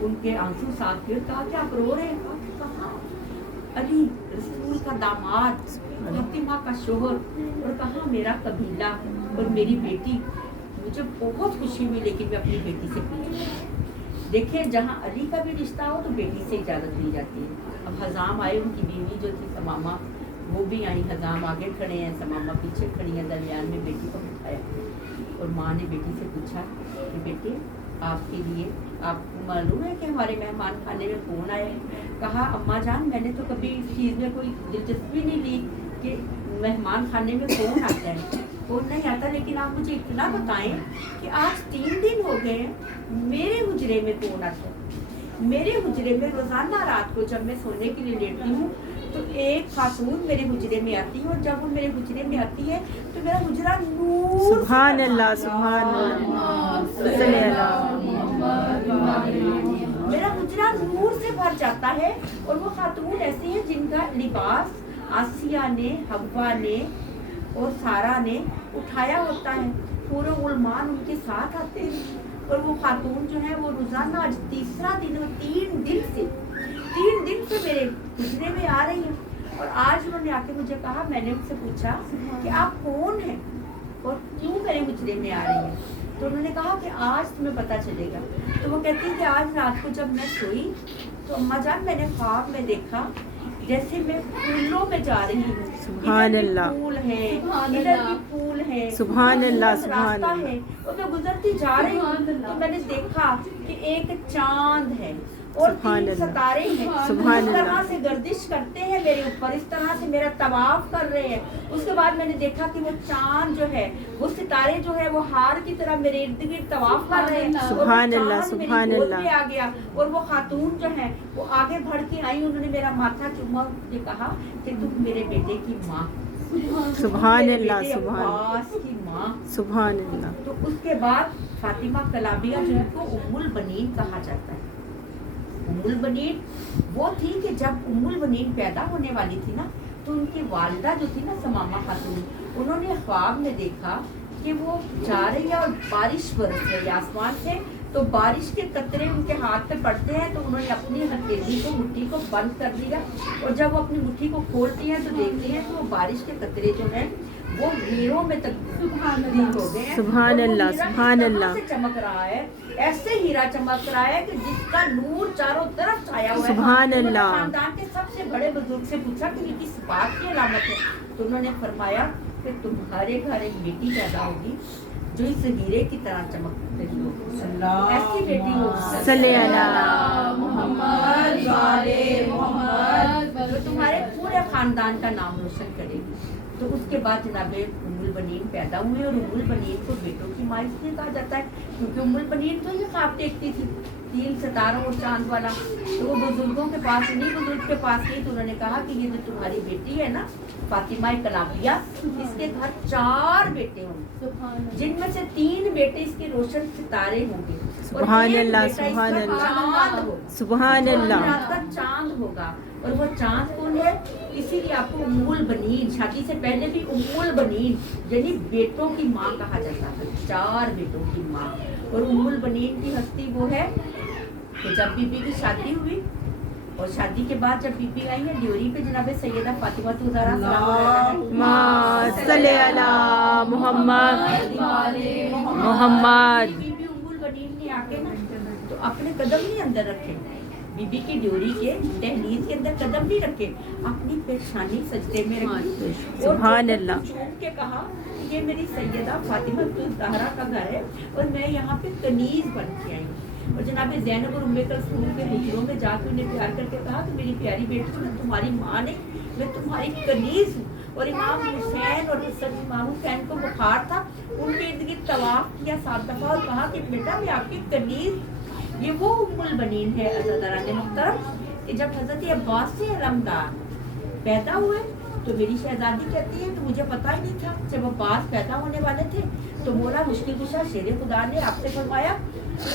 उनके आंसू साफ किए, कहा कि आप रो रहे हैं? कहा अली रसूल का दामाद, फातिमा का शोहर, और कहा मेरा कबीला और मेरी बेटी। मुझे बहुत खुशी हुई, लेकिन मैं अपनी बेटी से पूछूं। देखिए जहाँ अली का भी रिश्ता हो तो बेटी से इजाज़त ली जाती है। अब हज़ाम आए, उनकी बीवी जो थी समामा वो भी आई। हज़ाम आगे खड़े हैं, समामा पीछे खड़ी है, दरमियान में बेटी को बिठाया और माँ ने बेटी से पूछा कि बेटे आपके लिए, आपको मालूम है कि हमारे मेहमान खाने में कौन आए? कहा अम्मा जान मैंने तो कभी इस चीज़ में कोई दिलचस्पी नहीं ली कि मेहमान खाने में कौन आता है, कौन नहीं आता, लेकिन आप मुझे इतना बताएं कि आज 3 दिन हो गए मेरे हुजरे में कौन आता है? मेरे हुजरे में रोज़ाना रात को जब मैं सोने के लिए लेटती हूँ तो एक खातून मेरे हुजरे में आती है, और जब वो मेरे हुजरे में आती है तो मेरा हुजरा नूर से सुभान भर अल्लाह, जाता है। सुभान अल्लाह, सल्ली अला मेरा हुजरा नूर से भर जाता है। और वो खातून ऐसी है जिनका लिबास आसिया ने, हव्वा ने और सारा ने उठाया होता है, पूरे गुलमान उनके साथ आते हैं। और वो खातून जो है वो रोजाना आज 3रा दिन, वो 3 दिन से मेरे हुजरे में आ रही है। और आज उन्होंने आके मुझे कहा, मैंने उनसे पूछा कि आप कौन हैं और क्यों मेरे हुजरे में आ रही हैं? तो उन्होंने कहा कि आज तुम्हें पता चलेगा। तो वो कहती है कि आज रात को जब मैं सोई तो अम्मा जान मैंने ख्वाब में देखा जैसे मैं फूलों में जा रही हूँ। सुभान इधर भी अल्लाह। फूल है, सुभान इधर अल्लाह। भी फूल है, सुभान अल्लाह, रास्ता सुभान अल्लाह। है, और मैं गुजरती जा रही हूँ तो मैंने देखा कि एक चांद है और सुभान 3 अल्लाह। सितारे हैं। सुभान इस तरह अल्लाह। से गर्दिश करते हैं मेरे ऊपर, इस तरह से मेरा तवाफ कर रहे हैं। उसके बाद मैंने देखा कि वो चांद जो है, वो सितारे जो है वो हार की तरह मेरे इर्द गिर्द तवाफ कर रहे हैं। और वो सुभान अल्लाह, चांद मेरी सुभान गोद अल्लाह। में आ गया और वो खातून जो है वो आगे बढ़ के आई, उन्होंने मेरा माथा चूमा, मुझे कहा कि तुम मेरे बेटे की माँ, सुभान मेरे अल्लाह, बेटे सुभान अब्बास की माँ। सुभान अल्लाह। तो उसके बाद फातिमा कलाबिया जिनको उम्मुल बनीन कहा जाता है। उम्मुल बनीन वो थी कि जब उम्मुल बनीन पैदा होने वाली थी ना तो उनकी वालिदा जो थी ना समामा खातून, उन्होंने ख्वाब में देखा कि वो जा रही है और बारिश बरस रही है आसमान से, तो बारिश के कतरे उनके हाथ पे पड़ते हैं। तो उन्होंने अपनी हथेली को, मुट्ठी को बंद कर दिया और जब वो अपनी मुट्ठी को खोलती हैं तो देखती हैं तो वो बारिश के कतरे जो हैं वो हीरों में तब्दील हो गए हैं। सुभान और वो अल्लाह, हीरा सुभान इस तरह अल्लाह। से चमक रहा है, ऐसे हीरा चमक रहा है कि जिसका नूर चारों तरफ छाया हुआ है। सुभान उन्होंने अल्लाह। खानदान के सबसे बड़े बुजुर्ग से पूछा कि ये किस बात की अलामत है? तो उन्होंने फरमाया कि तुम्हारे घर एक बेटी पैदा होगी जो इस हीरे की तरह चमक रही होगी, ऐसी बेटी होगी सल्ली अला मुहम्मद व आले मुहम्मद। जो तुम्हारे पूरे खानदान का नाम रोशन करेगी। तो उसके बाद जनाबे उम्मुल बनीन पैदा हुए और उम्मुल बनीन को बेटों की माँ इसलिए कहा जाता है क्योंकि उम्मुल बनीन तो ये ख्वाब देखती थी 3 सितारों और चांद वाला। तो वो बुजुर्गों के पास, उन्हीं बुजुर्ग के पास गई तो उन्होंने कहा कि ये जो तुम्हारी बेटी है ना फातिमा कलाबिया, इसके घर 4 बेटे होंगे जिनमें से 3 बेटे इसके रोशन सितारे होंगे और सुभान एक अल्लाह, बेटा सुभान इसका अल्लाह। चांद होगा। सुभान अल्लाह। रात का चांद होगा और वो चांद कौन है? इसीलिए आपको उम्मुल बनीन, शादी से पहले भी उम्मुल बनीन यानी बेटों की माँ कहा जाता है, 4 बेटों की माँ। और उम्मुल बनीन की हस्ती वो है कि जब बीबी की शादी हुई और शादी के बाद जब बीबी आई है ड्योरी पे जनाबे सैयदा फातिमा ज़हरा मा सल्ली अला मुहम्मद मुहम्मद। बीबी उम्मुल बनीन ने आके ना तो अपने कदम नहीं अंदर रखे, बीबी की ड्योरी के दहलीज के अंदर कदम नहीं रखे, अपनी पेशानी सजदे में रखी और सुभान अल्लाह। चूम के कहा कि ये मेरी सैयदा फातिमा ज़हरा का घर है और मैं यहाँ पे कनीज बन के आई हूँ। और जनाब ज़ैनब और उम्मे कुलसूम के हुजरों में जाकर उन्हें प्यार करके कहा कि मेरी प्यारी बेटी, मैं तुम्हारी माँ नहीं, मैं तुम्हारी कनीज हूँ। और इमाम हुसैन और इमाम हुसैन को बुखार था, उनके इर्द गिर्द तवाफ किया 7 दफा और कहा कि बेटा मैं आपकी कनीज ये वो उम्मुल बनीन है अज़ादारान मुहतरम कि जब हज़रत अब्बास से अलमदार पैदा हुए तो मेरी शहजादी कहती है कि मुझे पता ही नहीं था। जब अब्बास पैदा होने वाले थे तो मौला मुश्किल कुशा शेर खुदा ने आपसे फरमाया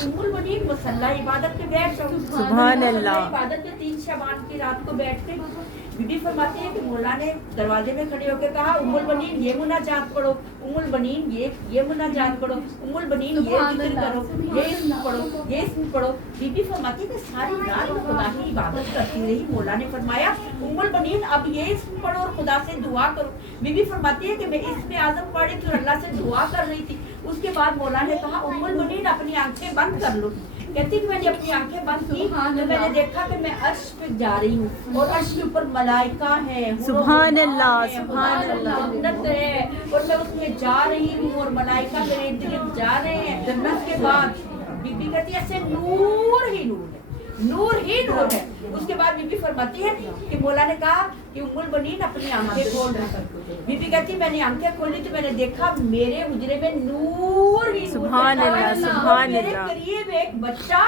उम्मुल बनीन मुसल्ला इबादत पे बैठ जाओ। सुभान अल्लाह। इबादत में 3 शबान की रात को बैठ के बीबी फरमाती है कि मौला ने दरवाजे में खड़े होकर कहा उम्मुल बनीन ये मुनाजात पढ़ो, उम्मुल बनीन ये मुनाजात पढ़ो, उम्मुल बनीन ये जिक्र करो, ये इस्म पढ़ो, ये इस्म पढ़ो। बीबी फरमाती है कि सारी रात में खुदा की इबादत करती रही। मौला ने फरमाया उम्मुल बनीन अब ये इस्म पढ़ो और खुदा से दुआ करो। बीबी फरमाती है कि मैं इस्म आज़म पढ़ी थी और अल्लाह से दुआ कर रही थी। उसके बाद मौला ने कहा उम्मुल बनीन अपनी आंखें बंद कर लो। कहती कि मैंने अपनी आंखें बंद की तो मैंने देखा कि मैं अर्श पे जा रही हूँ और अर्श के ऊपर मलाइका है, सुभान अल्लाह, सुभान अल्लाह। जन्नत है और मैं उसमें जा रही हूँ और मलाइका मेरे इर्द गिर्द जा रहे हैं। जन्नत के बाद बीबी कहती है ऐसे नूर ही नूर है, नूर ही नूर है। उसके बाद बीबी फरमाती है कि मौला ने कहा कि उम्मुल बनीन अपनी आंखें खोल। बीबी कहती मैंने आंखें खोली तो मैंने देखा मेरे हुजरे में नूर ही नूर। सुभान अल्लाह, सुभान मेरे अल्लाह। करीब एक बच्चा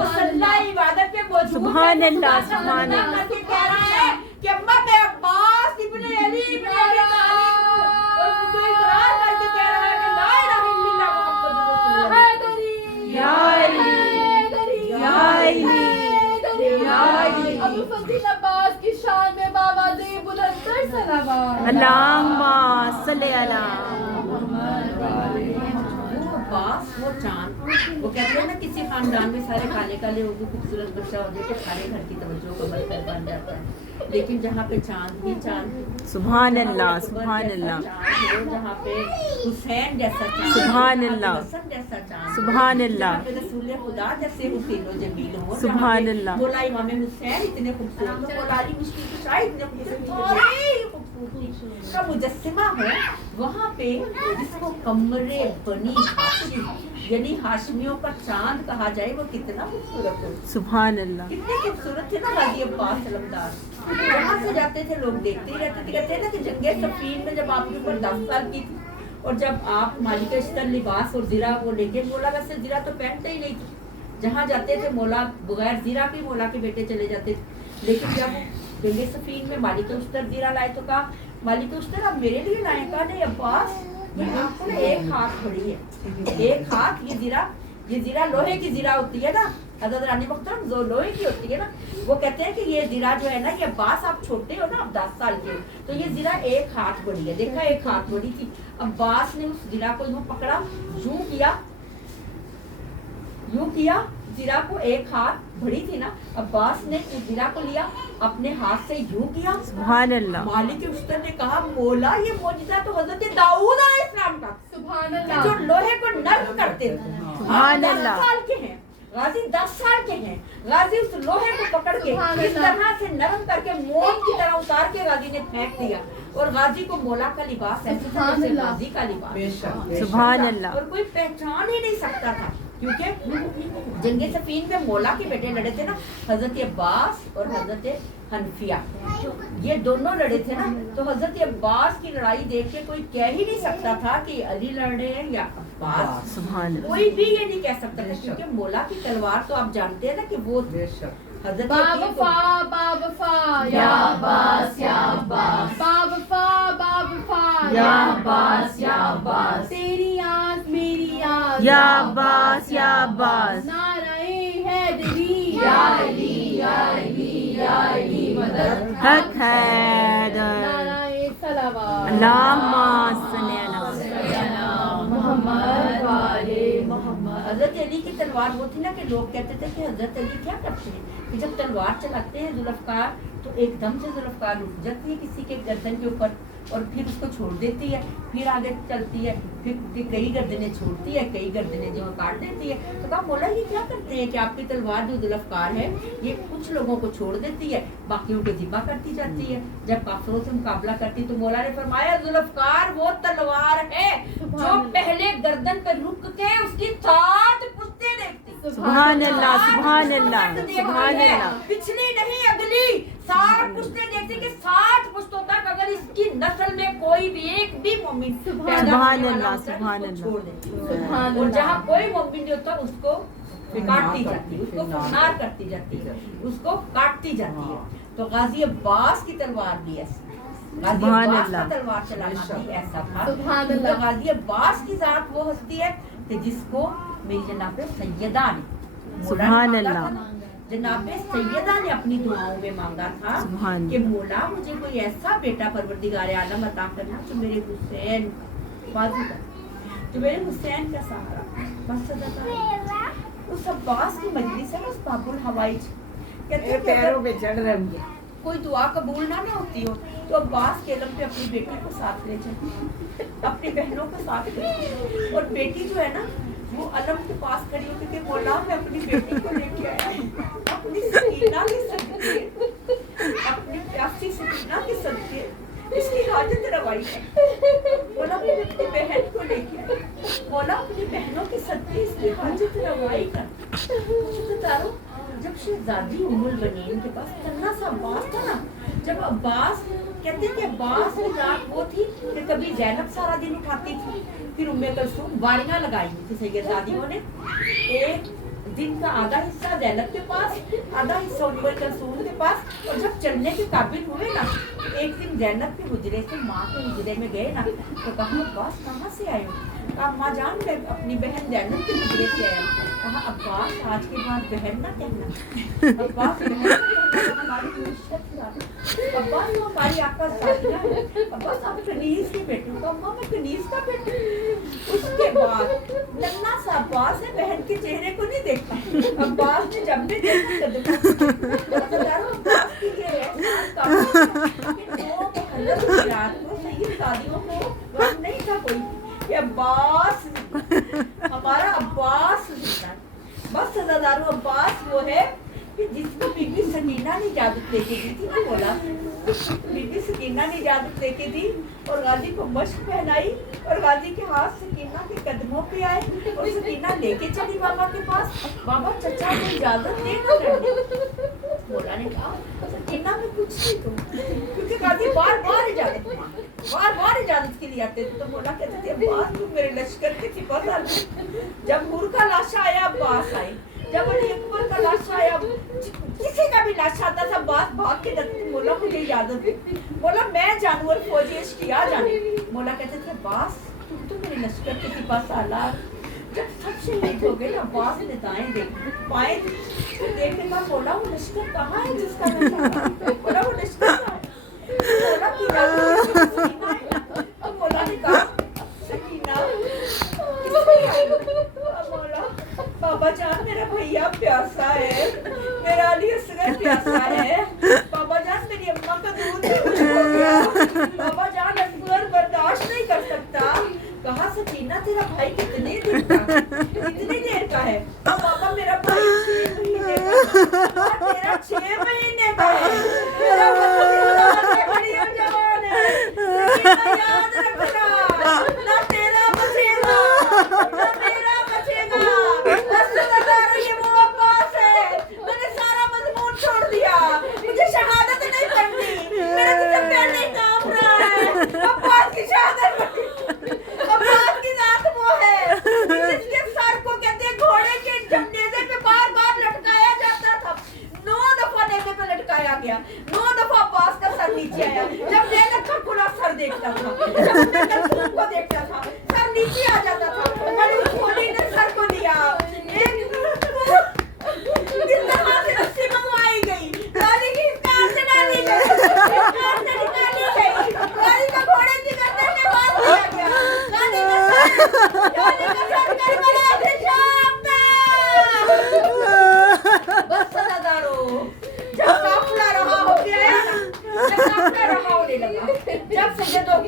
मुसल्ला इबादत पे मौजूद है। सुभान अल्लाह, खुदा से सुभान मदद अल्लाह। करके कह रहा है कि अम्मा मैं अब्बास इब्ने अली इब्ने अबी तालिब हूं। और तो इकरार करके कह रहा है कि ला इलाहा इल्लल्लाह मुहम्मदुर रसूलुल्लाह। हैदरी या अली, हैदरी या अली, या अली। अबू फजील अब्बास की शान में बाबा दे बुलंदतर सलावत। अल्लाहुम्मा सल्ली अला। वो अब्बास वो चांद, वो कहते हैं ना किसी खानदान में सारे काले काले हो गए खूबसूरत बच्चा हो जाए तो सारे घर की तवज्जो का मरकज बन जाता है। लेकिन जहाँ पे चांद ही चांद, सुभान अल्लाह, सुभान अल्लाह। जहाँ पे हुसैन जैसा चांद, सुभान अल्लाह, हसन जैसा चांद, सुभान अल्लाह। जहाँ पे रसूल खुदा जैसे हुसैन व जमील हो, सुभान अल्लाह। मौला इमाम हुसैन इतने खूबसूरत हो, मौला अली मुश्किल कुशा इतने खूबसूरत, सारी खूबसूरती का मुजस्सिमा है। वहाँ पे जिसको कमरे बनी हाशिम यानी हाशमियों का चांद कहा जाए वो कितना खूबसूरत हो। सुभान अल्लाह। कितने खूबसूरत थे ना गाजी अब्बास अलमदार। जहाँ से जाते थे लोग देखते ही रहते थे। कहते हैं ना कि जंगे सफीन में जब आपकी उम्र 10 साल की थी और जब आप मालिक इश्तर लिबास और जीरा वो लेके, मौला वैसे जीरा तो पहनते ही नहीं थे। जहाँ जाते थे मौला बगैर जीरा के मौला के बेटे चले जाते थे। लेकिन जब जंगे सफीन में मालिक इश्तर जीरा लाए तो कहा मालिक इश्तर आप मेरे लिए लाए? कहा नहीं अब्बास ये आपको ना एक हाथ बड़ी है, एक हाथ। ये जीरा लोहे की जीरा होती है ना हज़रत रानी मुहतरम, जो लोहे की होती है ना। वो कहते हैं कि ये जीरा जो है ना ये अब्बास आप छोटे हो ना, आप 10 साल के हो तो ये जीरा एक हाथ बड़ी है। देखा एक हाथ बड़ी थी। अब्बास ने उस जीरा को यूं पकड़ा, यूं किया जीरा को, एक हाथ बड़ी थी ना। अब्बास ने उस जीरा को लिया अपने हाथ से यूं किया। सुभान अल्लाह। मालिक उस्तर ने कहा मौला ये मौजिज़ा तो हज़रत दाऊद अलैहिस्सलाम का सुभान जो अल्लाह। लोहे को नर्म करते थे। सुभान 10 अल्लाह। साल के हैं गाजी, 10 साल के हैं गाजी। उस लोहे को पकड़ के सुभान इस अल्लाह। तरह से नरम करके मोम की तरह उतार के गाजी ने फेंक दिया और गाजी को मौला का लिबास ऐसे था सुभान जैसे अल्लाह। गाजी का लिबास। सुभान अल्लाह। और कोई पहचान ही नहीं सकता था क्योंकि जंगे सफीन में मौला के बेटे लड़े थे ना, हजरत अब्बास और हजरत हनफिया, ये दोनों लड़े थे ना। तो हजरत अब्बास की लड़ाई देख के कोई कह ही नहीं सकता था कि अली लड़ रहे हैं या अब्बास। सुभान अल्लाह। कोई भी ये नहीं कह सकता था क्योंकि मौला की तलवार तो आप जानते हैं ना कि वो हजरत बाबफा बाबफा या अब्बास या अब्बास बाबफा बाबफा या अब्बास या अब्बास तेरी आस मेरी आस या अब्बास, या अब्बास। नाराए हैदरी या अली या अली या अली मदद हक हैदर। नाराए सलावत। अल्लाहुम्मा सल्ली अला। मोहम्मद वाले मोहम्मद। हजरत अली की तलवार वो थी ना कि लोग कहते थे कि हजरत अली क्या करते हैं कि जब तलवार चलाते हैं जुल्फकार तो एकदम से जुल्फकार उठ जाती है किसी के गर्दन के ऊपर और फिर उसको छोड़ देती है, फिर आगे चलती है, फिर कई गर्दनें छोड़ती है, कई गर्दनें जो काट देती है। तो कहा मौला ये क्या करते हैं कि आपकी तलवार जो जुल्फकार है ये कुछ लोगों को छोड़ देती है, बाकियों को ज़िबा करती जाती है जब काफिरों से मुकाबला करती। तो मौला ने फरमाया जुल्फकार वो तलवार है जो पहले गर्दन पे रुक के उसकी 7 पुश्तें देखती। सुभान अल्लाह, सुभान अल्लाह, देखती सुभान है, अल्लाह। पिछली नहीं अगली 7 पुश्तें देखती कि 7 पुश्तों तक अगर इसकी नस्ल में कोई भी एक भी मोमिन पैदा सुभान होने वाला अल्लाह, होता है, सुभान उसको अल्लाह। छोड़ देती है। सुभान और अल्लाह। जहाँ कोई मोमिन नहीं होता उसको काटती जाती है, उसको फनार करती जाती है, उसको काटती जाती है। तो गाजी अब्बास की तलवार भी ऐसी, गाजी अब्बास का तलवार चलाना भी ऐसा था। तो गाजी अब्बास की जात वो हस्ती है कि जिसको मेरी जनाब सैयदा ने, सुभान अल्लाह, जनाब सैयदा ने अपनी दुआओं में मांगा था कि मौला मुझे कोई ऐसा बेटा परवरदिगार आलम अता करना जो मेरे हुसैन बाजू का, जो मेरे हुसैन का सहारा। बस उस अब्बास की मजलिस है, उस बाबुल हवाई कहते हैं पैरों पे चढ़ रहे होंगे, कोई दुआ कबूल ना होती हो तो अब्बास के इल्म पे अपनी बेटी को साथ ले जाए, अपनी बहनों को साथ ले जाए, और बेटी जो है ना वो अलम के पास खड़ी होती कि मौला मैं अपनी बेटी को लेके आया हूं, अपनी सकीना के सदके, अपनी प्यासी सकीना के सदके इसकी हाजत रवाई कर, मौला मैं अपनी बहन को लेके आया, मौला अपनी बहनों के सदके इसकी हाजत रवाई कर। जब शहजादी उम्मुल बनीन के पास तन्ना सा अब्बास था ना, जब अब्बास कहते हैं कि अब्बास की रात वो थी कि कभी ज़ैनब सारा दिन उठाती थी, फिर उम्मे कलसूम बारियां लगाई हुई थी सैयदादियों ने, एक दिन का आधा हिस्सा ज़ैनब के पास, आधा हिस्सा उम्मे कलसूम के पास, और जब चलने के काबिल हुए ना, एक दिन ज़ैनब के हुजरे से माँ के हुजरे में गए ना, तो कहा अब्बास कहाँ से आए हो? कहा अम्मा जान मैं अपनी बहन ज़ैनब के हुजरे से आया हूँ। कहा अब्बास आज के बाद बहन ना कहना, अब्बास बहन ना कहना, हमारी मुश्किल, अब्बास वो हमारी आका साथिया है, अब्बास आप कनीज के बेटे हो। अम्मा मैं कनीज का बेटे। उसके बाद नन्ना सा अब्बास है, बहन के चेहरे को नहीं देखता, अब्बास ने जब भी देखा अब्बास की ये रात को सैयदादियों को वक्त नहीं था कोई कि अब्बास हमारा अब्बास बस सदादारो अब्बास वो है कि जिसको बीबी सकीना ने इजाजत लेके दी थी ना, बोला बीबी सकीना ने इजाजत लेके दी और गाजी को मश्क पहनाई और गाजी के हाथ सकीना के कदमों पे आए और सकीना लेके चली बाबा के पास। बाबा चचा को इजाजत दे ना करने, बोला ने कहा सकीना में कुछ नहीं तो, क्योंकि गाजी बार बार इजाजत के लिए आते थे। तो बोला कहते थे अब्बास तुम मेरे लश्कर के सिपाही, जब हुर का लाशा आया अब्बास आए, जब अकबर का लाशा आया, किसी का भी लाशा आता था अब्बास भाग के जाते थे, बोला मुझे इजाजत दे, बोला मैं जानवर फौजी इश्तिया जाने, बोला कहते थे अब्बास तुम तो मेरे लश्कर के सिपाही सालार। जब सब शहीद हो गए अब्बास ने दाएं बाएं देखने का, बोला वो लश्कर कहाँ है जिसका बोला वो लश्कर कहाँ है, बोला कि सकीना है, तो बोला ने कहा सकीना बोला बाबा जान मेरा भैया प्यासा है, मेरा अली असगर प्यासा है, बाबा जान मेरी अम्मा का दूध भी कुछ हो गया, बाबा जान असगर बर्दाश्त नहीं कर सकता। कहा सकीना तेरा भाई कितने देर का है? तो बाबा मेरा भाई 6 महीने का, तेरा 6 महीने का है, मेरा बड़ी जवान है, सकीना याद रखना ना तेरा बचेगा ना मेरा बचेगा। ये वो अब्बास है, मैंने सारा मजमून छोड़ दिया, मुझे शहादत नहीं पढ़नी, मेरा तो पहले ही काम रहा है, अब्बास की शहादत अब्बास की जात वो है जिसके सर को कहते हैं घोड़े के जब नेज़े पे बार बार लटकाया जाता था, 9 दफा नेज़े पे लटकाया गया, 9 दफा अब्बास का सर नीचे आया, जब ज़ैनब का खुला सर देखता था, जब उन्हें कलसूम को देखता था सर नीचे आ जाता था, मैंने उस घोड़ी ने सर को लिया, किस तरह से रस्सी मंगवाई गई, गाड़ी की कार से डाली गई, कार से निकाली गई, गाड़ी का घोड़े की गर्दन में बांध दिया गया, गाड़ी का सर करबला से शाम तक। बस सदादारो जब काफिला रहा हो गया ना, जब काफिला रहा होने लगा, जब सैयदों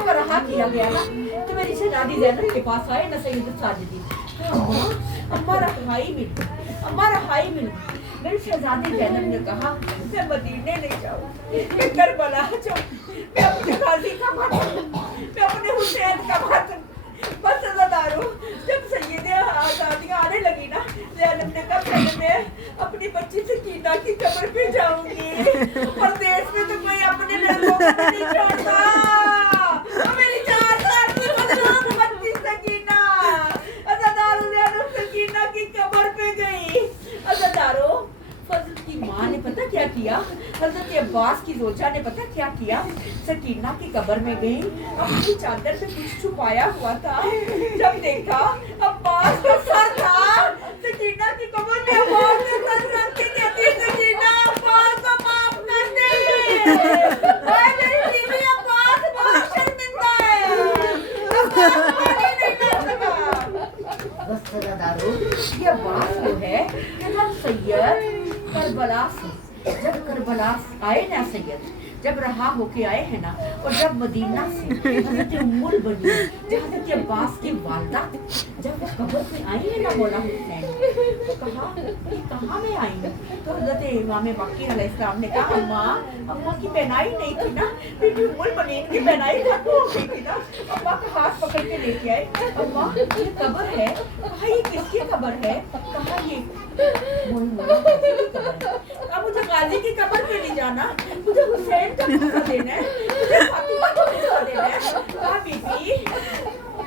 को रहा किया गया ना, तो मेरी शहजादी ज़ैनब के पास आए ना सैयद साजिदी, अम्मा रहाई मिल गई। मेरी शहजादी ज़ैनब ने कहा मैं मदीने नहीं जाऊँ, मैं करबला जाऊँ, मैं अपने गाजी का मातम, मैं अपने हुसैन का मातम। बस सदादारो जब सैयदे आज़ादियाँ आने लगी ना, ज़ैनब ने कहा पहले मैं अपनी बच्ची सकीना की कब्र पे जाऊंगी, परदेश में तो कोई अपने लड़कों को नहीं छोड़ता, तो मेरी 4 साल की बदनाम बच्ची सकीना, सदादारो ज़ैनब सकीना की कब्र अब्बास की जोजा ने पता क्या किया, सकीना की कब्र में गई, अपनी चादर में कुछ छुपाया हुआ था। जब देखा अब्बास का सर था, सकीना की कब्र में अब्बास का सर रख के कहती, सकीना अब्बास को माफ कर दे, ओए मेरी बीवी अब्बास बहुत शर्मिंदा है, अब्बास पानी नहीं कर सका। बस दारू ये बात वो है कि जब सैयद करबला से, जब करबला आए ना सैयद, जब रहा होके आए हैं ना, और जब मदीना से हजरत उम्मुल बनी, जहाँ तक अब्बास की वालदा, जब वो कब्र पे आई है ना मौला हुसैन, तो कहा कि कहाँ में आई हूँ, तो हजरत इमाम बाक़ी अलैहिस्सलाम ने कहा अम्मा की पहनाई नहीं थी ना, बेटी उम्मुल बनी की पहनाई खत्म हो गई थी ना। अम्मा का हाथ पकड़ के लेके आए, अम्मा ये कब्र है, कहा ये किसकी कब्र है, कहा ये अब मुझे गाजी की कब्र पे नहीं जाना, मुझे हुसैन का हिस्सा देना है, मुझे फातिमा को हिस्सा देना है। कहा बीबी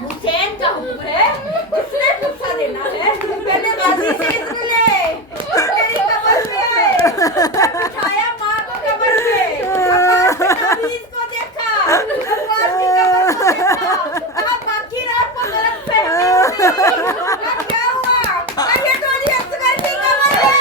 हुसैन का हुक्म है, किसने हिस्सा देना है, पहले गाजी से इज्जत ले, मेरी कब्र पे आए, बिठाया माँ को कब्र पे, अब्बास के ताबीज़ को देखा, अब्बास की कब्र को देखा, कहा बाकी रात को गलत फहमी, क्या हुआ, ये तो नहीं असगर की कब्र है।